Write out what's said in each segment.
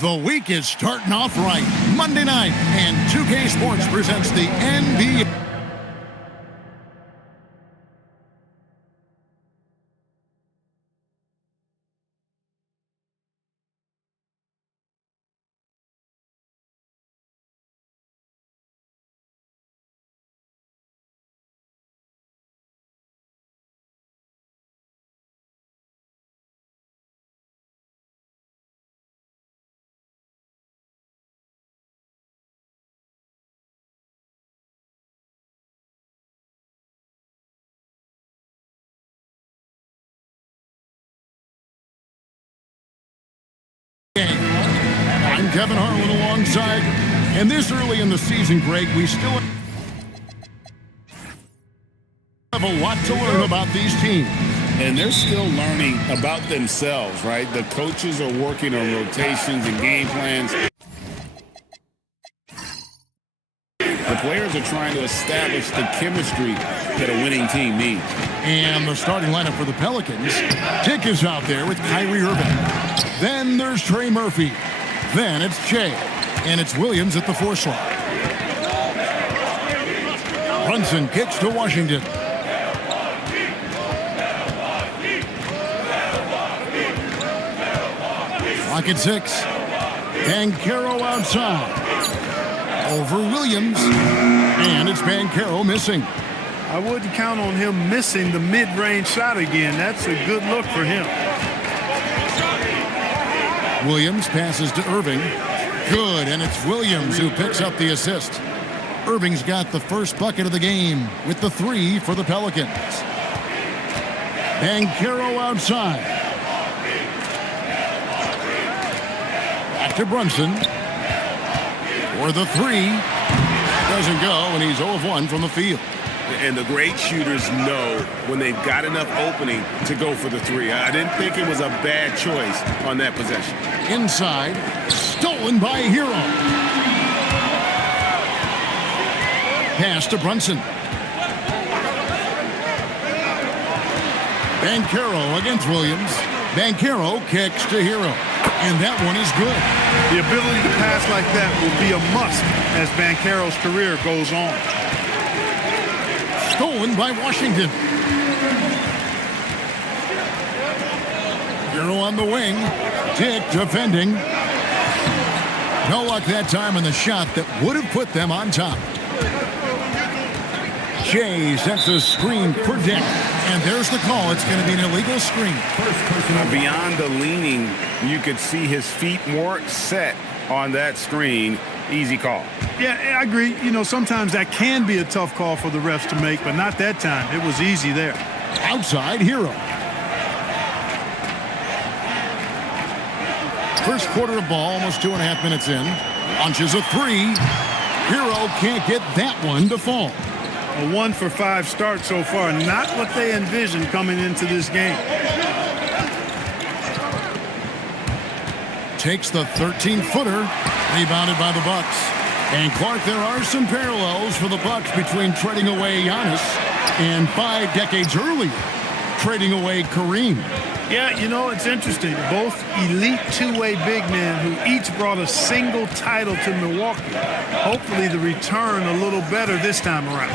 The week is starting off right. Monday night, and 2K Sports presents the NBA. I'm Kevin Harlan alongside, and this early in the season, Greg, we still have a lot to learn about these teams. And they're still learning about themselves, right? The coaches are working on rotations and game plans. The players are trying to establish the chemistry that a winning team needs. And the starting lineup for the Pelicans. Dick is out there with Kyrie Irving. Then there's Trey Murphy. Then it's Jay. And it's Williams at the 4 slot. Brunson kicks to Washington. Clock at 6. Banchero outside. Over Williams. And it's Banchero missing. I wouldn't count on him missing the mid-range shot again. That's a good look for him. Williams passes to Irving. Good, and it's Williams who picks up the assist. Irving's got the first bucket of the game with the 3 for the Pelicans. Banchero outside. Back to Brunson. For the 3. Doesn't go, and he's 0 of 1 from the field. And the great shooters know when they've got enough opening to go for the 3. I didn't think it was a bad choice on that possession. Inside, stolen by Hero. Pass to Brunson. Banchero against Williams. Banchero kicks to Hero. And that one is good. The ability to pass like that will be a must as Banchero's career goes on. Stolen by Washington. Hero on the wing. Dick defending. No luck that time in the shot that would have put them on top. Jay sets a screen for Dick. And there's the call. It's going to be an illegal screen. Beyond the leaning, you could see his feet more set on that screen. Easy call. Yeah, I agree. You know, sometimes that can be a tough call for the refs to make, but not that time. It was easy there. Outside, Hero. First quarter of ball, almost 2.5 minutes in. Launches a 3. Hero can't get that one to fall. A 1 for 5 start so far. Not what they envisioned coming into this game. Takes the 13-footer. Rebounded by the Bucks. And Clark, there are some parallels for the Bucks between trading away Giannis and 5 decades earlier, trading away Kareem. Yeah, you know, it's interesting. Both elite two-way big men who each brought a single title to Milwaukee. Hopefully the return a little better this time around.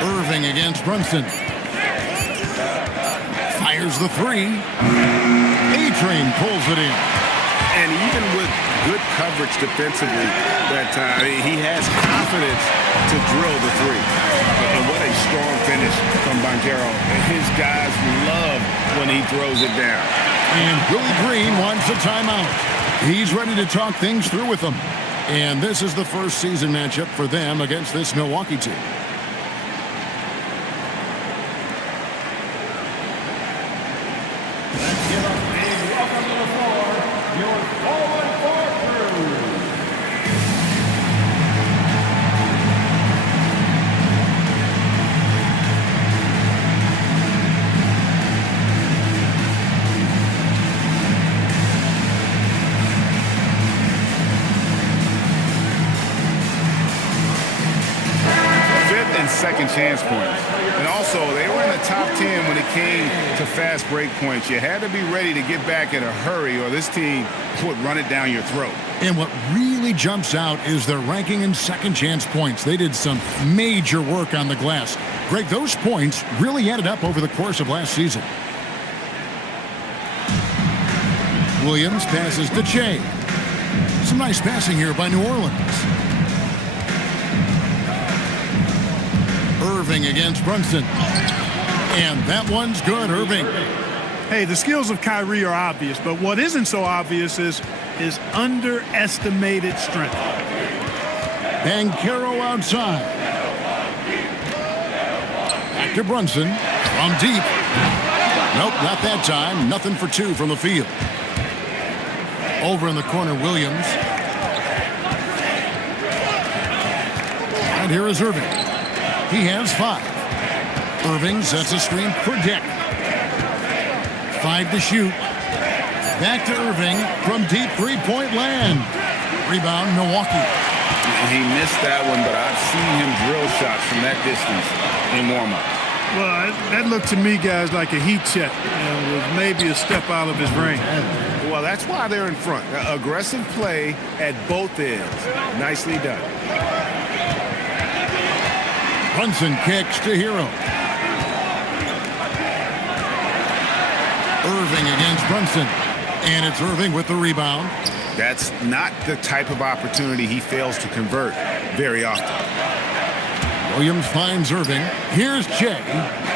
Irving against Brunson. Fires the 3. A-Train pulls it in. And even with good coverage defensively that time, he has confidence to drill the 3. And what a strong finish from Banchero. His guys love when he throws it down. And Willie Green wants a timeout. He's ready to talk things through with them. And this is the first season matchup for them against this Milwaukee team. Second chance points. And And also, they were in the top 10 when it came to fast break points. You had to be ready to get back in a hurry or this team would run it down your throat. And what really jumps out is their ranking in second chance points. They did some major work on the glass. Greg, those points really added up over the course of last season. Williams passes to Che. Some nice passing here by New Orleans. Irving against Brunson. And that one's good, Irving. Hey, the skills of Kyrie are obvious, but what isn't so obvious is his underestimated strength. Banchero outside. Back to Brunson from deep. Nope, not that time. Nothing for two from the field. Over in the corner, Williams. And here is Irving. He has 5. Irving sets a screen for Dick. 5 to shoot. Back to Irving from deep three-point land. Rebound, Milwaukee. He missed that one, but I've seen him drill shots from that distance in warm-up. Well, that looked to me, guys, like a heat check. With maybe a step out of his range. Well, that's why they're in front. Aggressive play at both ends. Nicely done. Brunson kicks to Hero. Irving against Brunson. And it's Irving with the rebound. That's not the type of opportunity he fails to convert very often. Williams finds Irving. Here's Che.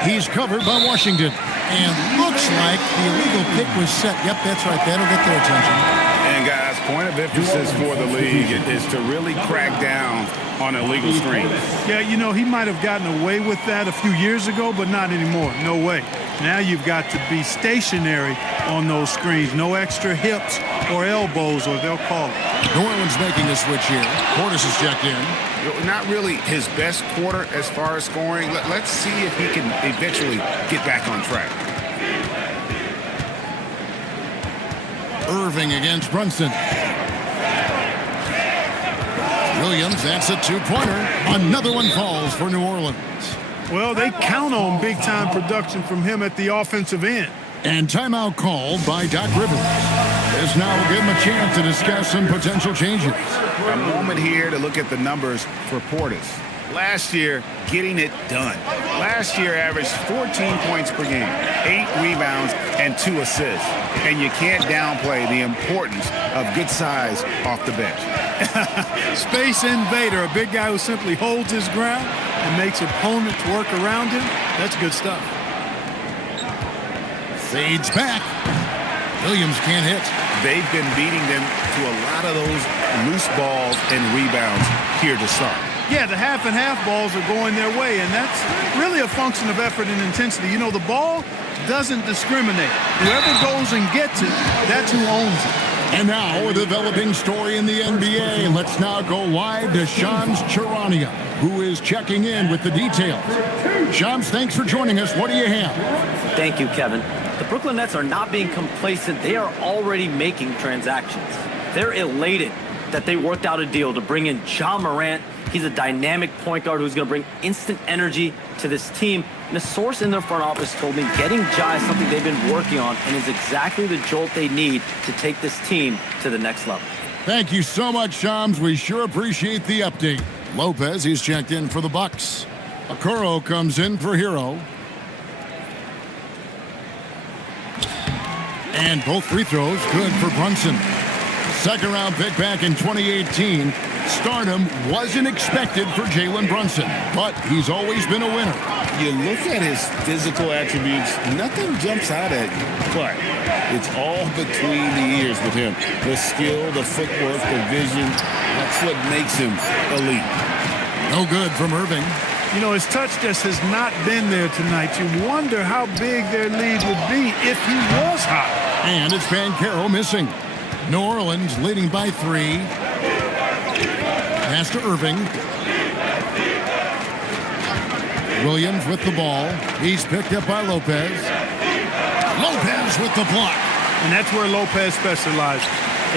He's covered by Washington. And looks like the illegal pick was set. Yep, that's right. That'll get their attention. And guys, point of emphasis for the league is to really crack down on illegal screens. Yeah, you know, he might have gotten away with that a few years ago, but not anymore. No way. Now you've got to be stationary on those screens. No extra hips or elbows, or they'll call it. New Orleans making a switch here. Portis is checked in. Not really his best quarter as far as scoring. Let's see if he can eventually get back on track. Irving against Brunson. Williams, that's a two-pointer. Another one falls for New Orleans. Well, they count on big-time production from him at the offensive end. And timeout called by Doc Rivers. This now will give him a chance to discuss some potential changes. A moment here to look at the numbers for Portis. Last year, getting it done. Last year averaged 14 points per game, 8 rebounds, and 2 assists. And you can't downplay the importance of good size off the bench. Space invader, a big guy who simply holds his ground and makes opponents work around him. That's good stuff. Fades back. Williams can't hit. They've been beating them to a lot of those loose balls and rebounds here to start. Yeah, the half and half balls are going their way, and that's really a function of effort and intensity. You know, the ball doesn't discriminate. Whoever goes and gets it, that's who owns it. And now a developing story in the NBA. Let's now go live to Shams Charania, who is checking in with the details. Shams, thanks for joining us. What do you have? Thank you, Kevin. The Brooklyn Nets are not being complacent. They are already making transactions. They're elated that they worked out a deal to bring in Ja Morant. He's a dynamic point guard who's going to bring instant energy to this team. And a source in their front office told me getting Ja is something they've been working on and is exactly the jolt they need to take this team to the next level. Thank you so much, Shams. We sure appreciate the update. Lopez, he's checked in for the Bucks. Okoro comes in for Hero. And both free throws good for Brunson. Second round pick back in 2018. Stardom wasn't expected for Jalen Brunson, but he's always been a winner. You look at his physical attributes, nothing jumps out at you, but it's all between the ears with him. The skill, the footwork, the vision, that's what makes him elite. No good from Irving. You know, his touch just has not been there tonight. You wonder how big their lead would be if he was hot. And it's Banchero missing. New Orleans leading by 3. Pass to Irving. Williams with the ball. He's picked up by Lopez. Lopez with the block. And that's where Lopez specializes.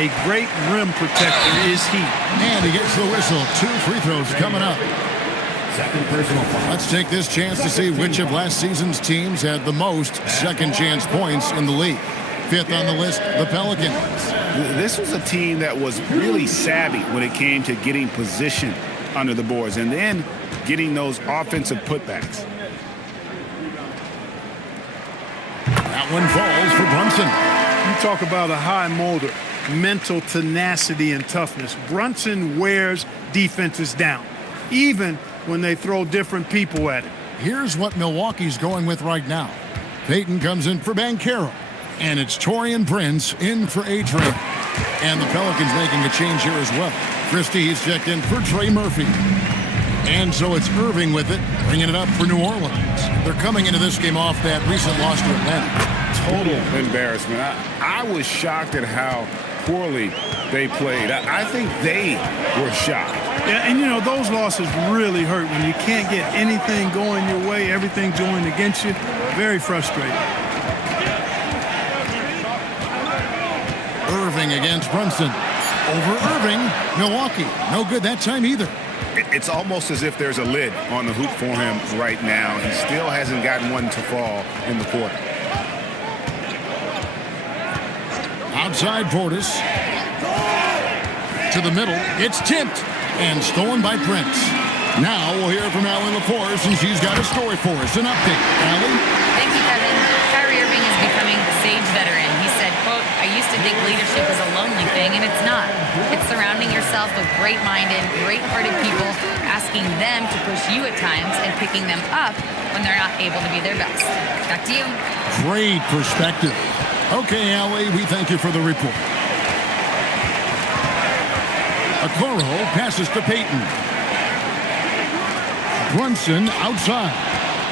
A great rim protector is he. And he gets the whistle. 2 free throws coming up. Second personal foul. Let's take this chance to see which of last season's teams had the most second chance points in the league. Fifth on the list, the Pelicans. This was a team that was really savvy when it came to getting position under the boards and then getting those offensive putbacks. That one falls for Brunson. You talk about a high motor, mental tenacity and toughness. Brunson wears defenses down, even when they throw different people at it. Here's what Milwaukee's going with right now. Payton comes in for Banchero. And it's Taurean Prince in for Adrian. And the Pelicans making a change here as well. Christie's checked in for Trey Murphy. And so it's Irving with it, bringing it up for New Orleans. They're coming into this game off that recent loss to Atlanta. Total embarrassment. I was shocked at how poorly they played. I think they were shocked. Yeah, and you know, those losses really hurt when you can't get anything going your way, everything's going against you. Very frustrating. Irving against Brunson. Over Irving, Milwaukee. No good that time either. It's almost as if there's a lid on the hoop for him right now. He still hasn't gotten one to fall in the quarter. Outside Portis. To the middle. It's tipped and stolen by Prince. Now we'll hear from Allie LaForce, and she's got a story for us. An update. Allie? Thank you, Kevin. Kyrie Irving is becoming a sage veteran. He said, quote, I used to think leadership was a lonely thing, and it's not. It's surrounding yourself with great-minded, great-hearted people, asking them to push you at times and picking them up when they're not able to be their best. Back to you. Great perspective. Okay, Allie, we thank you for the report. Okoro passes to Payton. Brunson outside.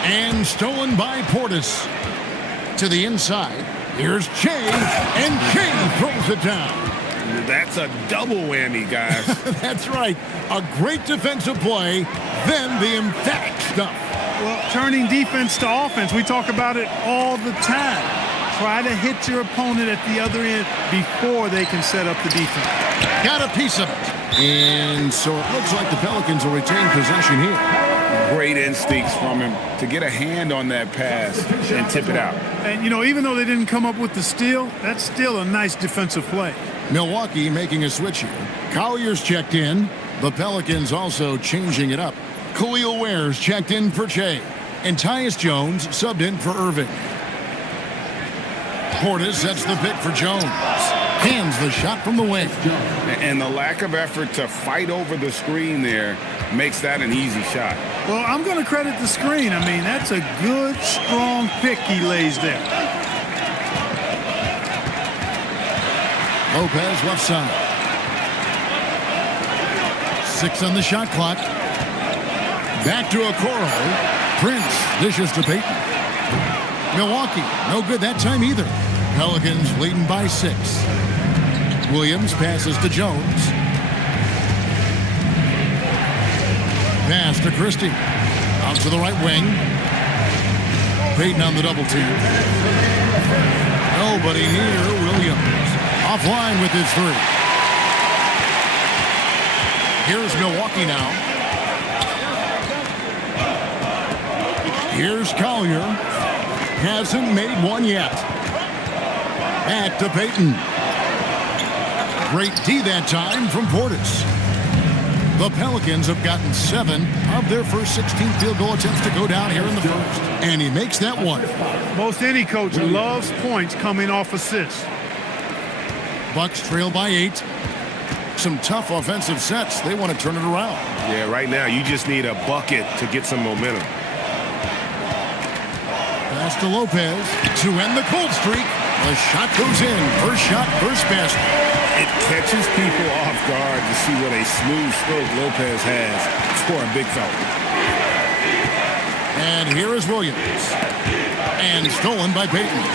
And stolen by Portis. To the inside. Here's Che. And Che throws it down. That's a double whammy, guys. That's right. A great defensive play, then the emphatic stuff. Well, turning defense to offense, we talk about it all the time. Try to hit your opponent at the other end before they can set up the defense. Got a piece of it. And so it looks like the Pelicans will retain possession here. Great instincts from him to get a hand on that pass and tip it out. And, you know, even though they didn't come up with the steal, that's still a nice defensive play. Milwaukee making a switch here. Collier's checked in. The Pelicans also changing it up. Khalil Ware's checked in for Che. And Tyus Jones subbed in for Irving. Portis sets the pick for Jones. Hands the shot from the wing. And the lack of effort to fight over the screen there makes that an easy shot. Well, I'm going to credit the screen. I mean, that's a good, strong pick he lays there. Lopez left side. 6 on the shot clock. Back to Okoro. Prince dishes to Payton. Milwaukee, no good that time either. Pelicans leading by 6. Williams passes to Jones. Pass to Christie. Out to the right wing. Payton on the double team. Nobody near Williams. Offline with his 3. Here's Milwaukee now. Here's Collier. Hasn't made one yet. Back to Payton. Great D that time from Portis. The Pelicans have gotten 7 of their first 16 field goal attempts to go down here in the first. And he makes that one. Most any coach loves points coming off assists. Bucks trail by 8. Some tough offensive sets. They want to turn it around. Yeah, right now you just need a bucket to get some momentum. Pass to Lopez to end the cold streak. The shot goes in. First shot, first basket. It catches people off guard to see what a smooth stroke Lopez has for a big fella. And here is Williams. And stolen by Payton.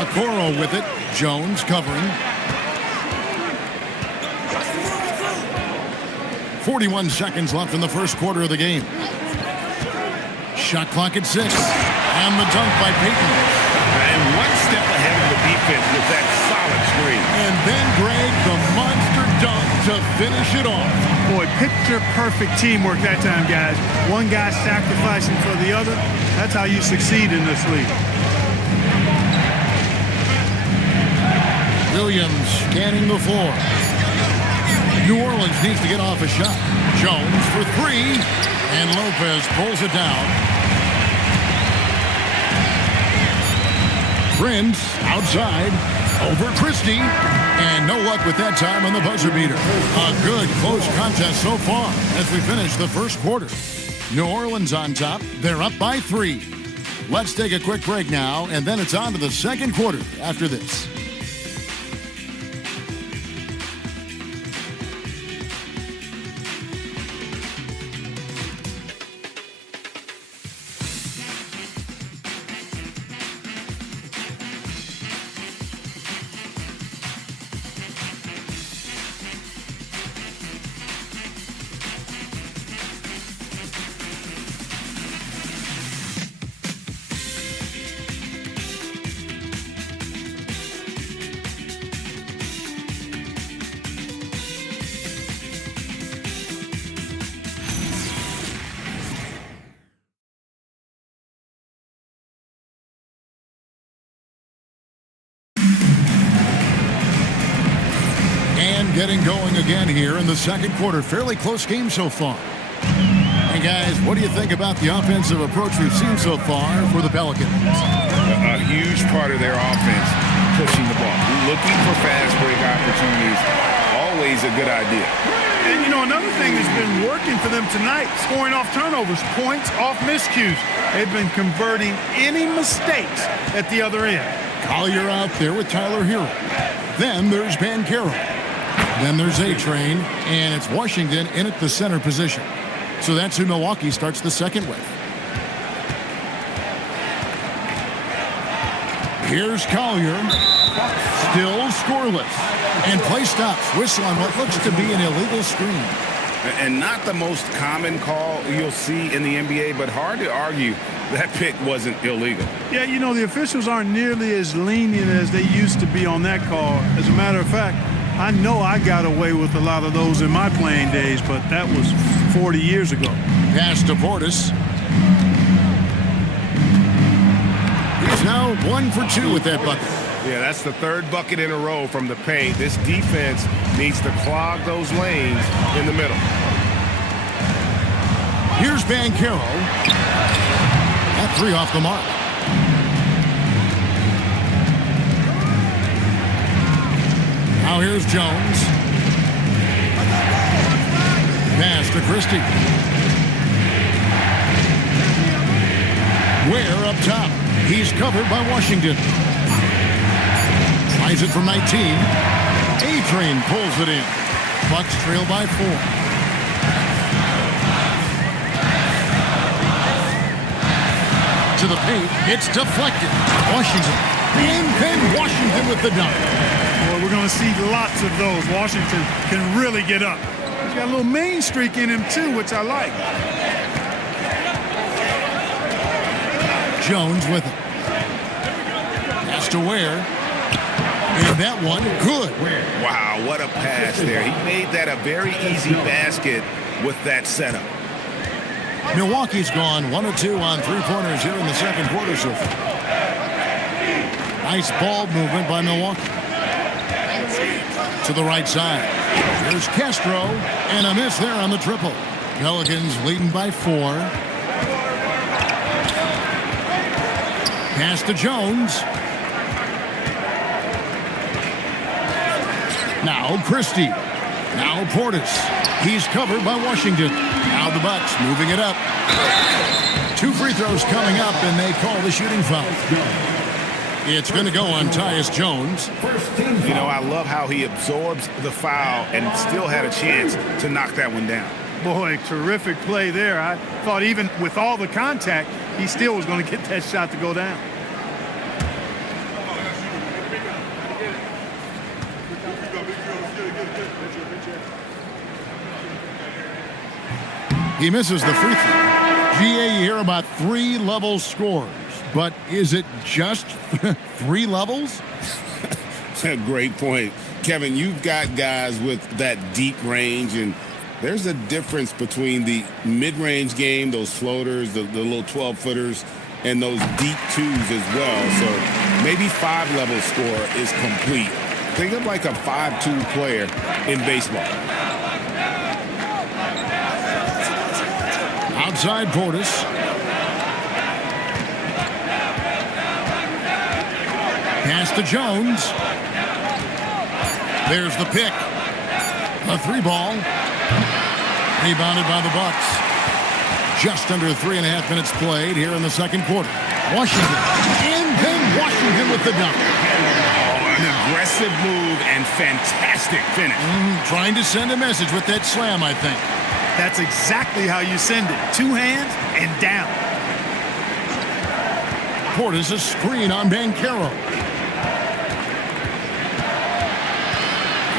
Okoro with it. Jones covering. 41 seconds left in the first quarter of the game. Shot clock at 6. And the dunk by Payton. And one step ahead of the defense with that solid screen. And then Greg, the monster dunk to finish it off. Boy, picture-perfect teamwork that time, guys. One guy sacrificing for the other. That's how you succeed in this league. Williams scanning the floor. New Orleans needs to get off a shot. Jones for three, and Lopez pulls it down. Prince outside over Christie, and no luck with that time on the buzzer beater. A good close contest so far as we finish the first quarter. New Orleans on top. They're up by 3. Let's take a quick break now, and then it's on to the second quarter after this. Getting going again here in the second quarter. Fairly close game so far. And guys, what do you think about the offensive approach we've seen so far for the Pelicans? A huge part of their offense, pushing the ball. Looking for fast break opportunities, always a good idea. And, you know, another thing that's been working for them tonight, scoring off turnovers, points off miscues. They've been converting any mistakes at the other end. Collier out there with Tyler Hero. Then there's Banchero. Then there's A-Train, and it's Washington in at the center position. So that's who Milwaukee starts the second with. Here's Collier. Still scoreless. And play stops. Whistle on what looks to be an illegal screen. And not the most common call you'll see in the NBA, but hard to argue that pick wasn't illegal. Yeah, you know, the officials aren't nearly as lenient as they used to be on that call. As a matter of fact, I know I got away with a lot of those in my playing days, but that was 40 years ago. Pass to Portis. He's now 1 for 2 with that bucket. Yeah, that's the third bucket in a row from the paint. This defense needs to clog those lanes in the middle. Here's Banchero. That 3 off the mark. Now here's Jones. Pass to Christie. Ware up top. He's covered by Washington. Tries it from 19. A-Train pulls it in. Bucks trail by 4. To the paint. It's deflected. Washington. And Washington with the dunk. Well, we're going to see lots of those. Washington can really get up. He's got a little main streak in him, too, which I like. Jones with it. Pass to Ware. And that one, good. Wow, what a pass there. He made that a very easy basket with that setup. Milwaukee's gone 1 of 2 on 3-pointers here in the second quarter so far. Nice ball movement by Milwaukee. To the right side. There's Castro, and a miss there on the triple. Pelicans leading by 4. Pass to Jones. Now Christie. Now Portis. He's covered by Washington. Now the Bucks moving it up. 2 free throws coming up, and they call the shooting foul. It's going to go on Tyus Jones. You know, I love how he absorbs the foul and still had a chance to knock that one down. Boy, terrific play there. I thought even with all the contact, he still was going to get that shot to go down. He misses the free throw. GA, you hear about 3 level scores, but is it just 3 levels? That's a great point. Kevin, you've got guys with that deep range, and there's a difference between the mid-range game, those floaters, the little 12-footers, and those deep twos as well. So maybe 5-level score is complete. Think of like a 5-2 player in baseball. Outside Portis. Pass to Jones. There's the pick. A 3-ball. Rebounded by the Bucks. Just under 3.5 minutes played here in the second quarter. Washington. And then Washington with the dunk. Oh, an aggressive move and fantastic finish. Trying to send a message with that slam, I think. That's exactly how you send it. 2 hands and down. Portis a screen on Banchero.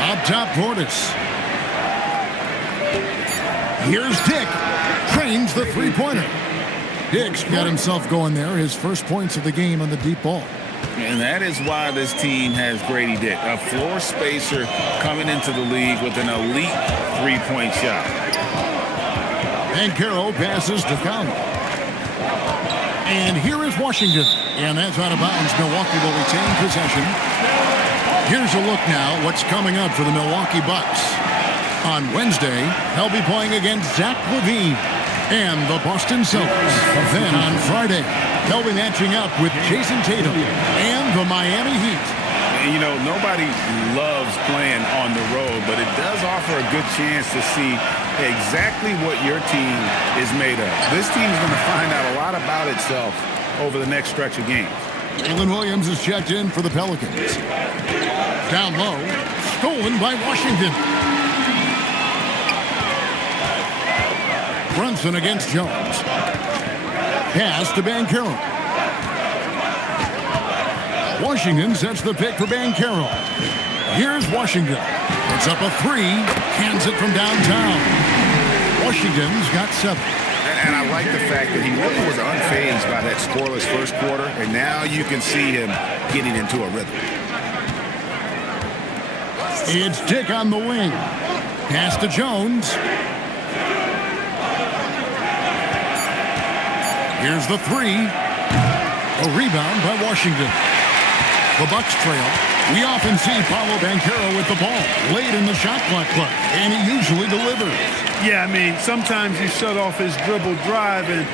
Up top, Portis. Here's Dick. Trains the three-pointer. Dick's got himself going there. His first points of the game on the deep ball. And that is why this team has Grady Dick, a floor spacer coming into the league with an elite three-point shot. Banchero passes to Conley. And here is Washington. And that's out of bounds. Milwaukee will retain possession. Here's a look now what's coming up for the Milwaukee Bucks. On Wednesday, they'll be playing against Zach LaVine and the Boston Celtics. Then on Friday, they'll be matching up with Jason Tatum and the Miami Heat. You know, nobody loves playing on the road, but it does offer a good chance to see exactly what your team is made of. This team is going to find out a lot about itself over the next stretch of games. Jalen Williams is checked in for the Pelicans. Down low, stolen by Washington. Brunson against Jones. Pass to Banchero. Washington sets the pick for Banchero. Here's Washington. It's up a 3. Hands it from downtown. Washington's got 7. And I like the fact that he really was unfazed by that scoreless first quarter, and now you can see him getting into a rhythm. It's Dick on the wing. Pass to Jones. Here's the 3. A rebound by Washington. The Bucks trail. We often see Paolo Banchero with the ball late in the shot clock, and he usually delivers. Yeah, I mean, sometimes you shut off his dribble drive and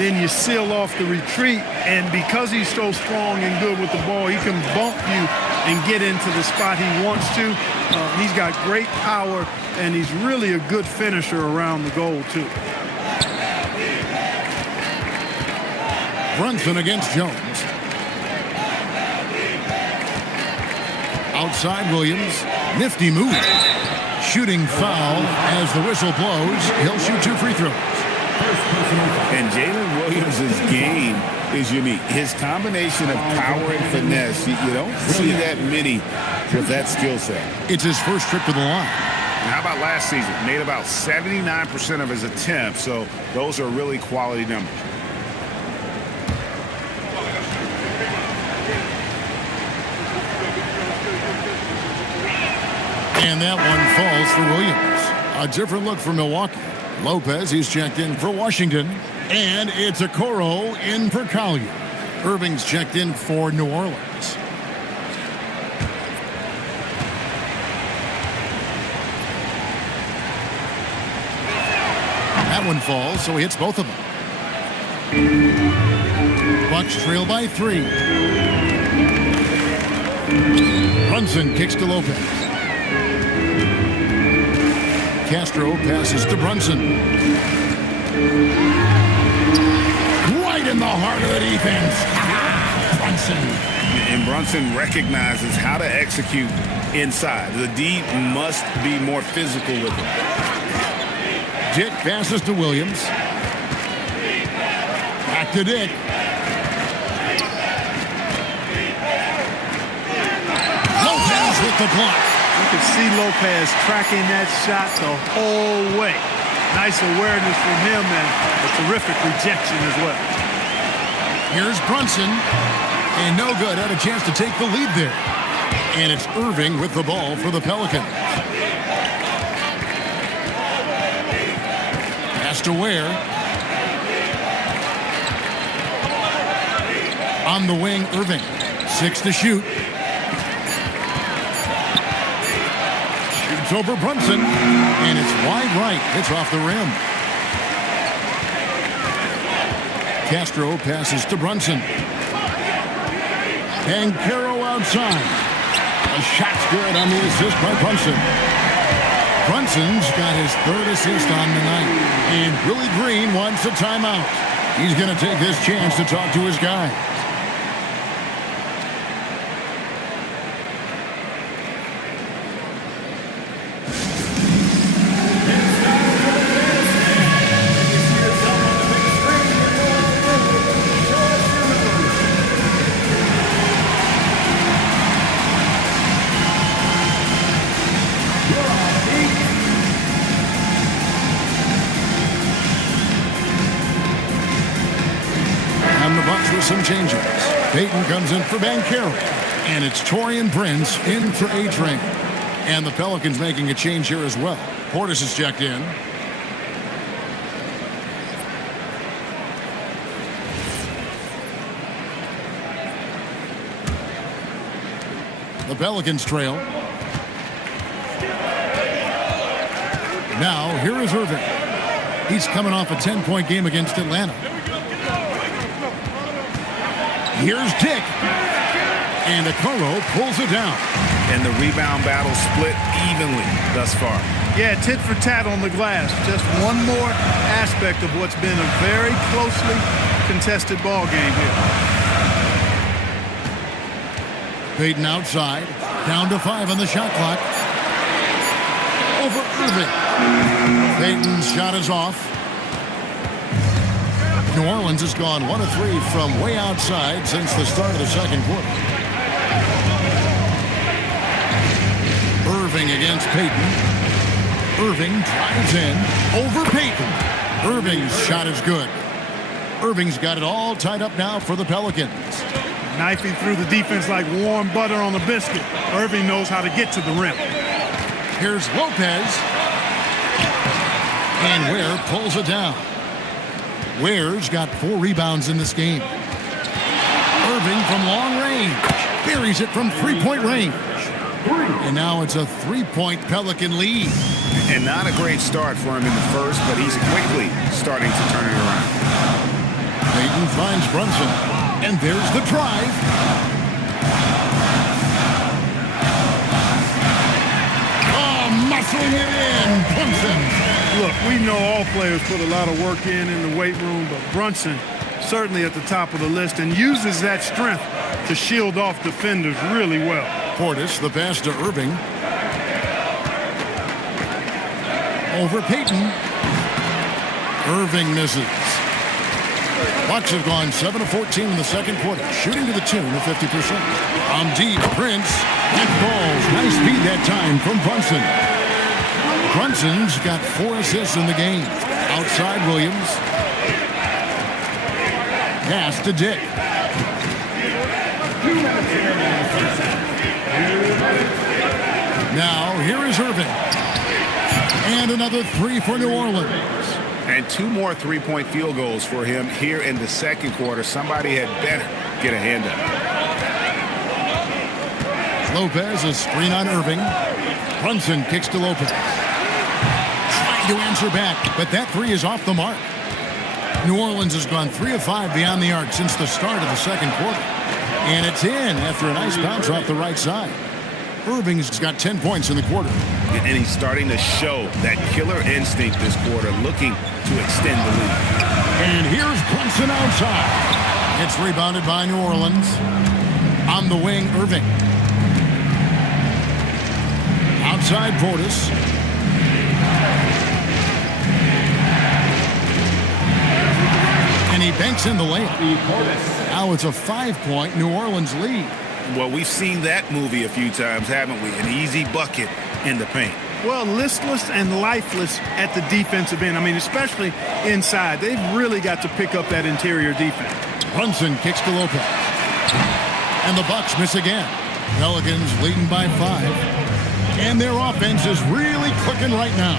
then you seal off the retreat. And because he's so strong and good with the ball, he can bump you and get into the spot he wants to. He's got great power, and he's really a good finisher around the goal, too. Brunson against Jones. Outside Williams. Nifty move. Shooting foul as the whistle blows. He'll shoot 2 free throws. And Jalen Williams' game is unique. His combination of power and finesse, you don't see that many with that skill set. It's his first trip to the line. And how about last season? Made about 79% of his attempts, so those are really quality numbers. And that one falls for Williams. A different look for Milwaukee. Lopez, he's checked in for Washington. And it's Okoro in for Collier. Irving's checked in for New Orleans. That one falls, so he hits both of them. Bucks trail by 3. Brunson kicks to Lopez. Castro passes to Brunson. Right in the heart of the defense. Brunson. And Brunson recognizes how to execute inside. The D must be more physical with him. Dick passes to Williams. Back to Dick. Lopez with the block. You can see Lopez tracking that shot the whole way. Nice awareness from him and a terrific rejection as well. Here's Brunson. And no good. Had a chance to take the lead there. And it's Irving with the ball for the Pelicans. Pass to Ware. On the wing, Irving. 6 to shoot. Shoots over Brunson. And it's wide right. It's off the rim. Castro passes to Brunson. Banchero outside. The shot's good on the assist by Brunson. Brunson's got his 3rd assist on the night. And Willie Green wants a timeout. He's going to take this chance to talk to his guy. Some changes. Payton comes in for Banchero. And it's Taurean Prince in for A-Train. And the Pelicans making a change here as well. Portis is checked in. The Pelicans trail. Now, here is Irving. He's coming off a 10-point game against Atlanta. Here's Dick. And Okoro pulls it down. And the rebound battle split evenly thus far. Yeah, tit for tat on the glass. Just one more aspect of what's been a very closely contested ball game here. Payton outside. Down to 5 on the shot clock. Over Irving. Payton's shot is off. New Orleans has gone 1 of 3 from way outside since the start of the second quarter. Irving against Payton. Irving drives in over Payton. Irving's shot is good. Irving's got it all tied up now for the Pelicans. Knifing through the defense like warm butter on a biscuit. Irving knows how to get to the rim. Here's Lopez. And Ware pulls it down. Ware's got 4 rebounds in this game. Irving from long range. Buries it from 3-point range. And now it's a 3-point Pelican lead. And not a great start for him in the first, but he's quickly starting to turn it around. Payton finds Brunson. And there's the drive. Oh, muscling it in. Brunson. Look, we know all players put a lot of work in the weight room, but Brunson certainly at the top of the list and uses that strength to shield off defenders really well. Portis, the pass to Irving. Over Payton. Irving misses. Bucks have gone 7 of 14 in the second quarter, shooting to the tune of 50%. On deep, Prince. That falls. Nice speed that time from Brunson. Brunson's got 4 assists in the game. Outside Williams. Pass to Dick. Now, here is Irving. And another 3 for New Orleans. And 2 more 3-point field goals for him here in the second quarter. Somebody had better get a hand up. Lopez, a screen on Irving. Brunson kicks to Lopez. Trying to answer back, but that 3 is off the mark. New Orleans has gone 3 of 5 beyond the arc since the start of the second quarter. And it's in after a nice bounce off the right side. Irving's got 10 points in the quarter. And he's starting to show that killer instinct this quarter, looking to extend the lead. And here's Brunson outside. It's rebounded by New Orleans. On the wing, Irving. Outside Portis. And he banks in the layup. Now it's a 5-point New Orleans lead. Well, we've seen that movie a few times, haven't we? An easy bucket in the paint. Well, listless and lifeless at the defensive end. I mean, especially inside. They've really got to pick up that interior defense. Brunson kicks to Lopez. And the Bucks miss again. Pelicans leading by 5. And their offense is really clicking right now.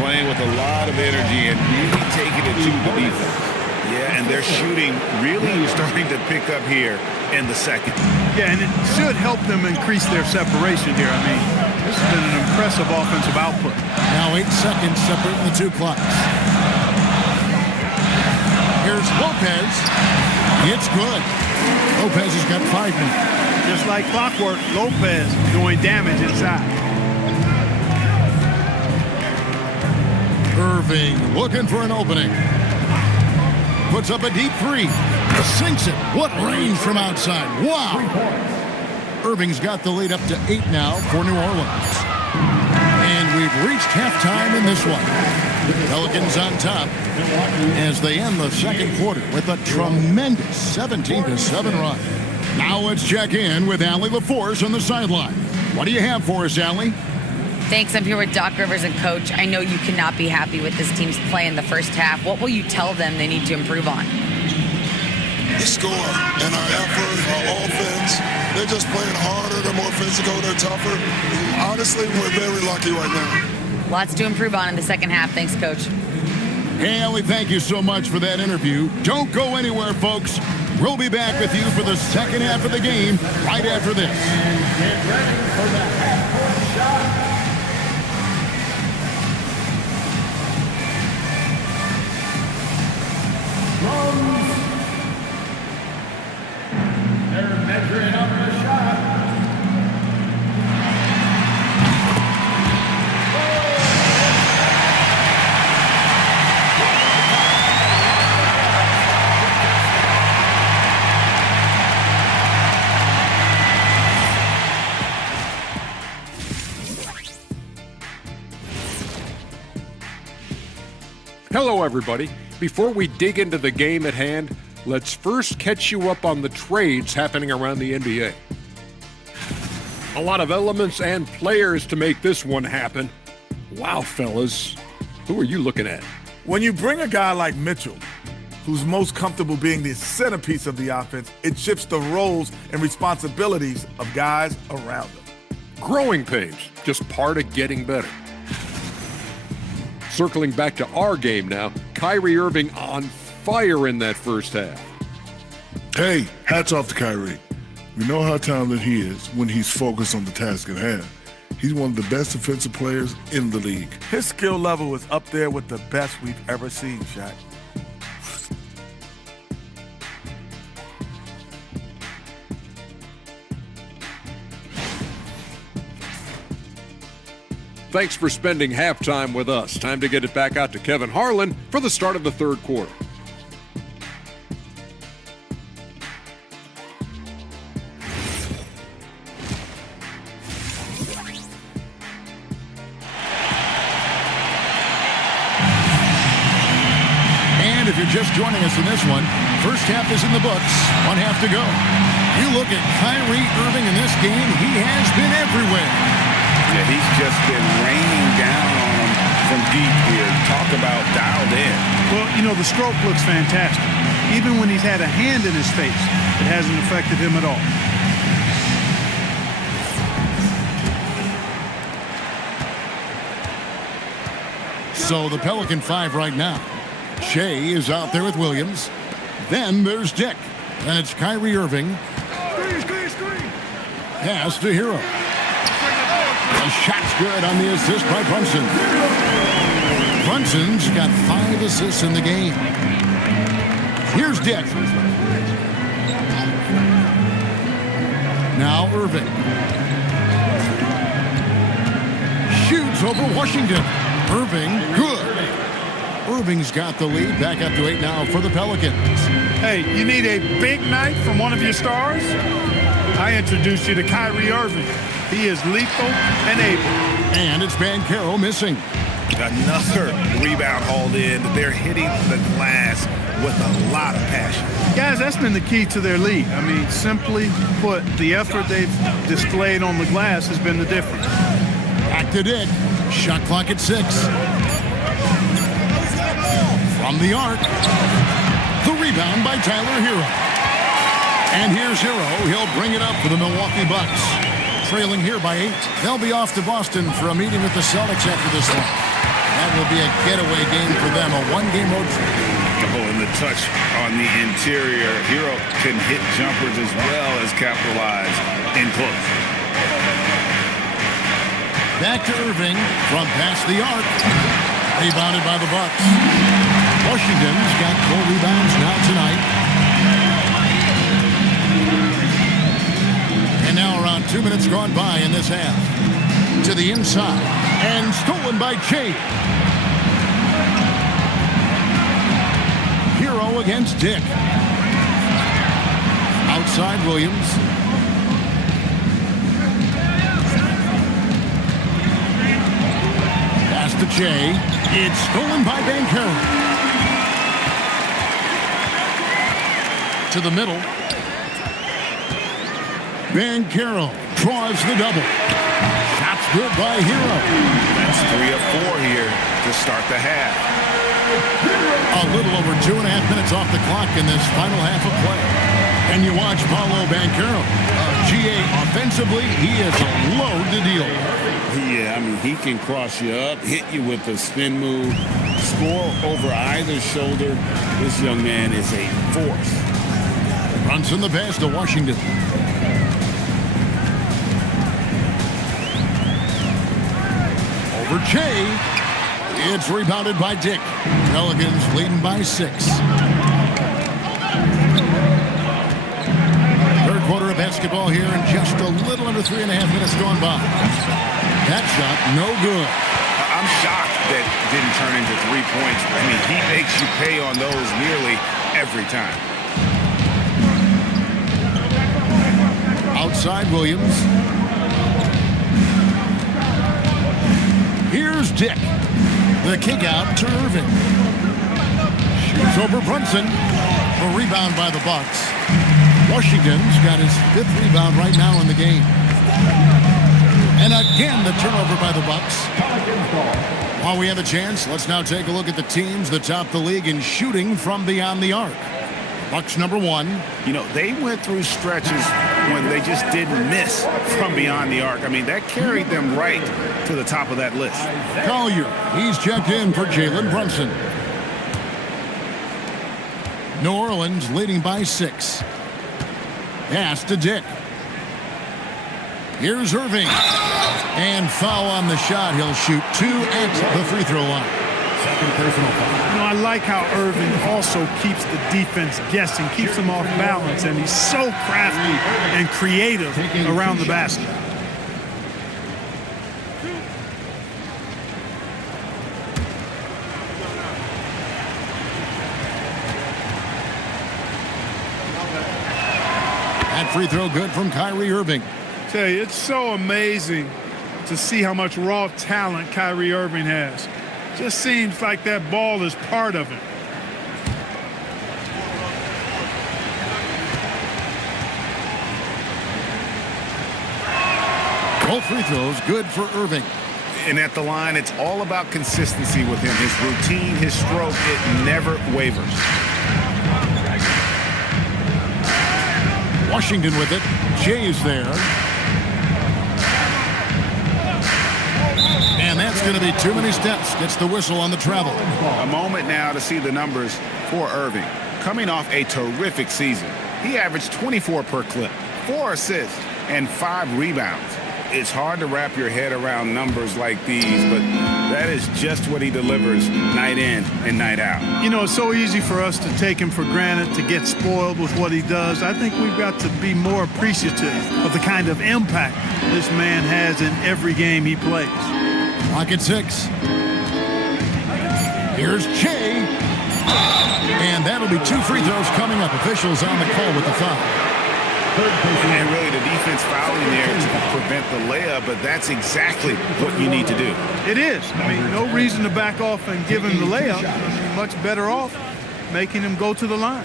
Playing with a lot of energy and really taking it to the defense. Yeah, and their shooting really starting to pick up here in the second. Yeah, and it should help them increase their separation here. I mean, this has been an impressive offensive output. Now 8 seconds separating the two clocks. Here's Lopez. It's good. Lopez has got 5 now. Just like clockwork, Lopez doing damage inside. Irving looking for an opening. Puts up a deep 3. Sinks it. What range from outside. Wow. Irving's got the lead up to 8 now for New Orleans. And we've reached halftime in this one. Pelicans on top as they end the second quarter with a tremendous 17-7 run. Now let's check in with Allie LaForce on the sideline. What do you have for us, Allie? Thanks. I'm here with Doc Rivers and Coach. I know you cannot be happy with this team's play in the first half. What will you tell them they need to improve on? The score and our effort, our offense. They're just playing harder. They're more physical. They're tougher. Honestly, we're very lucky right now. Lots to improve on in the second half. Thanks, Coach. Hey, Allie, thank you so much for that interview. Don't go anywhere, folks. We'll be back with you for the second half of the game right after this. Get ready for the half-court shot. They're measuring up the shot. Hello, everybody. Before we dig into the game at hand, let's first catch you up on the trades happening around the NBA. A lot of elements and players to make this one happen. Wow, fellas. Who are you looking at? When you bring a guy like Mitchell, who's most comfortable being the centerpiece of the offense, it shifts the roles and responsibilities of guys around him. Growing pains, just part of getting better. Circling back to our game now, Kyrie Irving on fire in that first half. Hey, hats off to Kyrie. We know how talented he is when he's focused on the task at hand. He's one of the best defensive players in the league. His skill level is up there with the best we've ever seen, Shaq. Thanks for spending halftime with us. Time to get it back out to Kevin Harlan for the start of the third quarter. And if you're just joining us in this one, first half is in the books. 1 half to go. You look at Kyrie Irving in this game, he has been everywhere. Yeah, he's just been raining down on them from deep here. Talk about dialed in. Well, you know, the stroke looks fantastic. Even when he's had a hand in his face, it hasn't affected him at all. So the Pelican 5 right now. Shea is out there with Williams. Then there's Dick. And it's Kyrie Irving. Pass to Hero. The shot's good on the assist by Brunson. Brunson's got 5 assists in the game. Here's Dick. Now Irving. Shoots over Washington. Irving, good. Irving's got the lead. Back up to 8 now for the Pelicans. Hey, you need a big night from one of your stars? I introduce you to Kyrie Irving. He is lethal and able. And it's Banchero missing. Another rebound hauled in. They're hitting the glass with a lot of passion. Guys, that's been the key to their lead. I mean, simply put, the effort they've displayed on the glass has been the difference. Back to Dick. Shot clock at 6. From the arc. The rebound by Tyler Hero. And here's Hero. He'll bring it up for the Milwaukee Bucks. Trailing here by 8. They'll be off to Boston for a meeting with the Celtics after this one. That will be a getaway game for them, a one-game road trip. Oh, and the touch on the interior. Hero can hit jumpers as well as capitalize in close. Back to Irving from past the arc. Rebounded by the Bucks. Washington's got 4 rebounds now tonight. And now around 2 minutes gone by in this half. To the inside. And stolen by Jay. Hero against Dick. Outside Williams. Pass to Jay. It's stolen by Bankero. To the middle. Bankero draws the double. Shots good by Hero. That's 3 of 4 here to start the half. A little over 2.5 minutes off the clock in this final half of play. And you watch Paolo Bankero. GA offensively, he is a load to deal with. Yeah, I mean, he can cross you up, hit you with a spin move, score over either shoulder. This young man is a force. Brunson the pass to Washington. Over Jay. It's rebounded by Dick. Pelicans leading by 6. Third quarter of basketball here and just a little under 3.5 minutes gone by. That shot, no good. I'm shocked that didn't turn into 3 points. I mean, he makes you pay on those nearly every time. Outside Williams. Here's Dick. The kick out to Irving. Shoots over Brunson. A rebound by the Bucks. Washington's got his 5th rebound right now in the game. And again, the turnover by the Bucks. While we have a chance, let's now take a look at the teams that top the league in shooting from beyond the arc. Bucks number 1. You know, they went through stretches when they just didn't miss from beyond the arc. I mean, that carried them right to the top of that list. Collier, he's checked in for Jalen Brunson. New Orleans leading by 6. Pass to Dick. Here's Irving. And foul on the shot. He'll shoot 2 at the free throw line. Second personal foul. You know, I like how Irving also keeps the defense guessing, keeps them off balance, and he's so crafty and creative around the basket. That free throw good from Kyrie Irving. Tell you, it's so amazing to see how much raw talent Kyrie Irving has. Just seems like that ball is part of it. Both free throws good for Irving. And at the line, it's all about consistency with him. His routine, his stroke, it never wavers. Washington with it. Jay's there. And that's going to be too many steps. Gets the whistle on the travel. A moment now to see the numbers for Irving. Coming off a terrific season. He averaged 24 per clip, 4 assists, and 5 rebounds. It's hard to wrap your head around numbers like these, but that is just what he delivers night in and night out. You know, it's so easy for us to take him for granted, to get spoiled with what he does. I think we've got to be more appreciative of the kind of impact this man has in every game he plays. Clock at 6. Here's Jay. And that'll be 2 free throws coming up. Officials on the call with the foul. And really the defense fouling there to prevent the layup, but that's exactly what you need to do. It is. I mean, no reason to back off and give him the layup. You're much better off making him go to the line.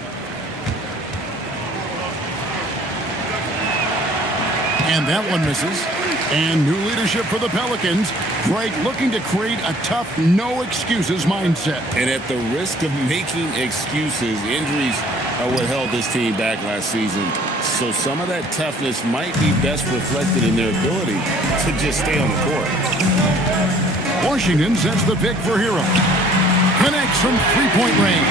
And that one misses. And new leadership for the Pelicans. Greg looking to create a tough, no-excuses mindset. And at the risk of making excuses, injuries are what held this team back last season. So some of that toughness might be best reflected in their ability to just stay on the court. Washington sets the pick for Hero. Connects from three-point range.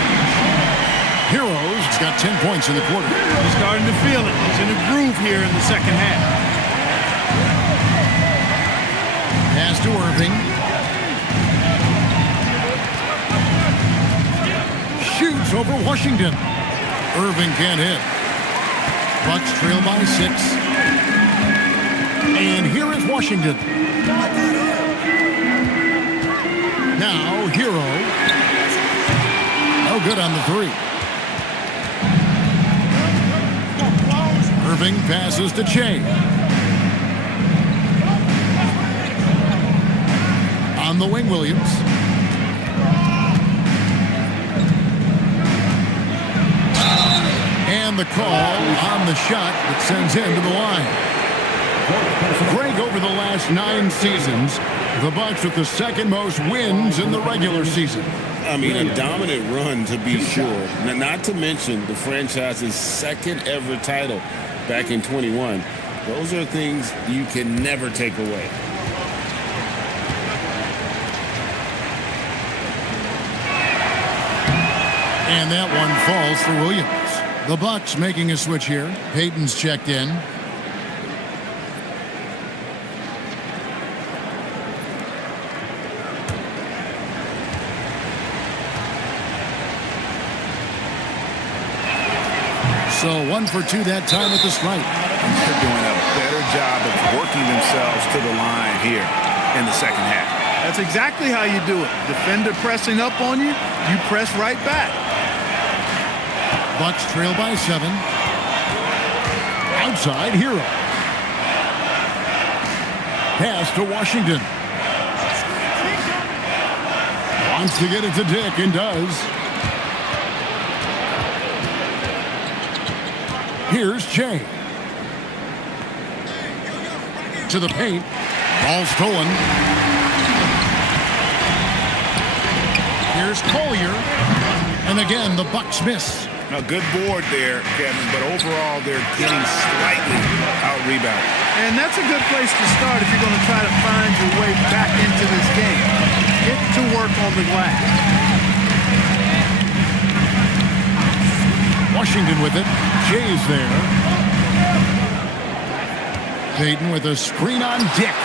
Hero's got 10 points in the quarter. He's starting to feel it. He's in a groove here in the second half. Pass to Irving. Shoots over Washington. Irving can't hit. Bucks trail by 6. And here is Washington. Now Hero. No good on the 3. Irving passes to Che. On the wing, Williams. And the call on the shot that sends him to the line. Greg, over the last 9 seasons, the Bucks with the second most wins in the regular season. I mean, a dominant run to be sure. Not to mention the franchise's second ever title back in 21. Those are things you can never take away. And that one falls for Williams. The Bucks making a switch here. Payton's checked in. So 1 for 2 that time at the stripe. They're doing a better job of working themselves to the line here in the second half. That's exactly how you do it. Defender pressing up on you, you press right back. Bucks trail by 7. Outside, Hero. Pass to Washington. Wants to get it to Dick and does. Here's Che. To the paint. Ball stolen. Here's Collier. And again, the Bucks miss. A good board there, Kevin, but overall they're getting slightly out-rebounded. And that's a good place to start if you're going to try to find your way back into this game. Get to work on the glass. Washington with it. Jay's there. Payton with a screen on Dick.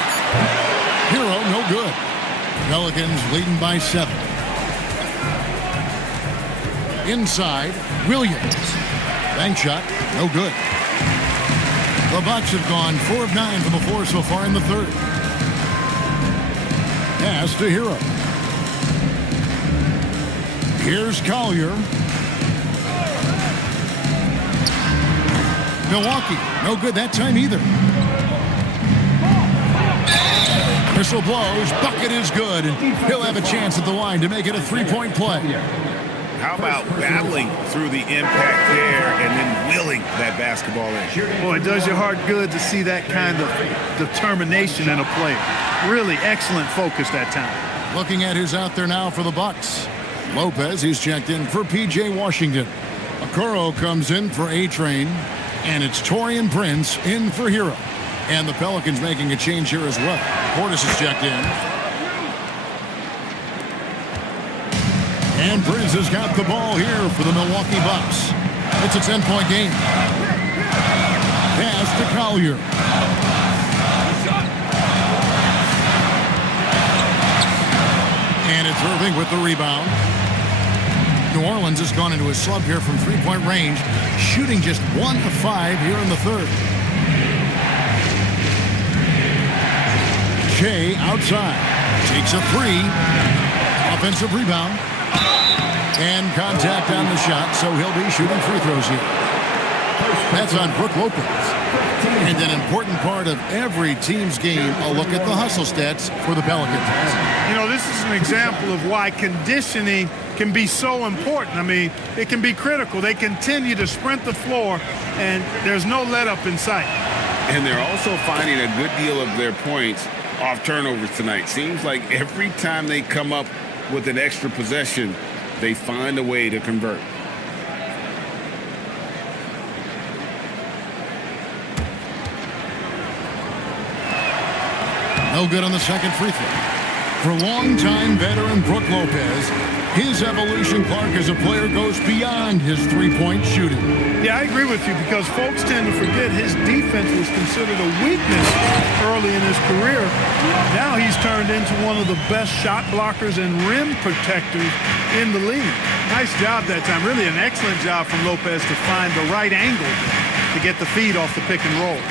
Hero, no good. Pelicans leading by 7. Inside, Williams. Bank shot, no good. The Bucks have gone 4 of 9 from the floor so far in the third. Pass to Hero. Here's Collier. Milwaukee, no good that time either. Whistle blows, bucket is good, and he'll have a chance at the line to make it a 3-point play. How about battling through the impact there and then willing that basketball in? Boy, it does your heart good to see that kind of determination in a player. Really excellent focus that time. Looking at who's out there now for the Bucks. Lopez, he's checked in for P.J. Washington. Okoro comes in for A-Train. And it's Taurean Prince in for Hero. And the Pelicans making a change here as well. Portis is checked in. And Prince has got the ball here for the Milwaukee Bucks. It's a 10-point game. Pass to Collier. And it's Irving with the rebound. New Orleans has gone into a slump here from 3-point range, shooting just 1 of 5 here in the third. Che outside. Takes a 3. Offensive rebound. And contact on the shot, so he'll be shooting free throws here. That's on Brook Lopez. And an important part of every team's game, a look at the hustle stats for the Pelicans. You know, this is an example of why conditioning can be so important. I mean, it can be critical. They continue to sprint the floor, and there's no let-up in sight. And they're also finding a good deal of their points off turnovers tonight. Seems like every time they come up with an extra possession, they find a way to convert. No good on the second free throw. For longtime veteran Brook Lopez, his evolution, Clark, as a player goes beyond his three-point shooting. Yeah, I agree with you because folks tend to forget his defense was considered a weakness early in his career. Now he's turned into one of the best shot blockers and rim protectors in the league. Nice job that time. Really an excellent job from Lopez to find the right angle to get the feed off the pick and roll.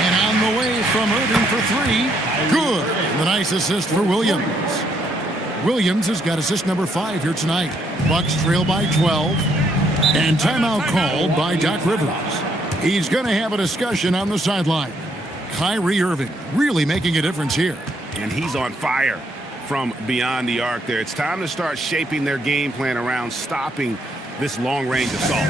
And on the way from Irving for three. Good. And the nice assist for Williams. Williams has got assist number 5 here tonight. Bucks trail by 12. And timeout called by Doc Rivers. He's going to have a discussion on the sideline. Kyrie Irving really making a difference here. And he's on fire from beyond the arc there. It's time to start shaping their game plan around stopping this long-range assault.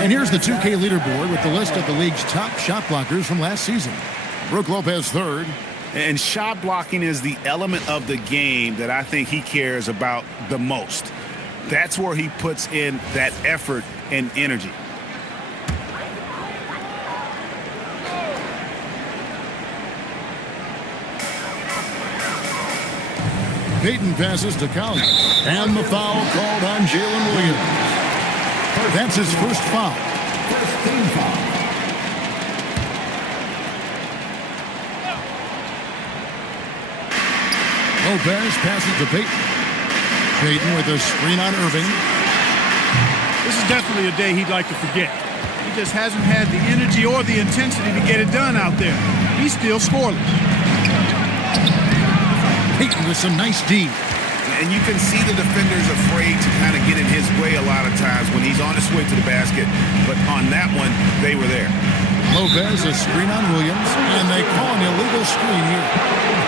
And here's the 2K leaderboard with the list of the league's top shot blockers from last season. Brook Lopez third. And shot blocking is the element of the game that I think he cares about the most. That's where he puts in that effort and energy. Payton passes to Collier. And the foul called on Jalen Williams. That's his first foul. First team foul. Lopez passes to Payton. Payton with a screen on Irving. This is definitely a day he'd like to forget. He just hasn't had the energy or the intensity to get it done out there. He's still scoreless. Payton with some nice D. And you can see the defenders afraid to kind of get in his way a lot of times when he's on his way to the basket. But on that one, they were there. Lopez, a screen on Williams, and they call an illegal screen here.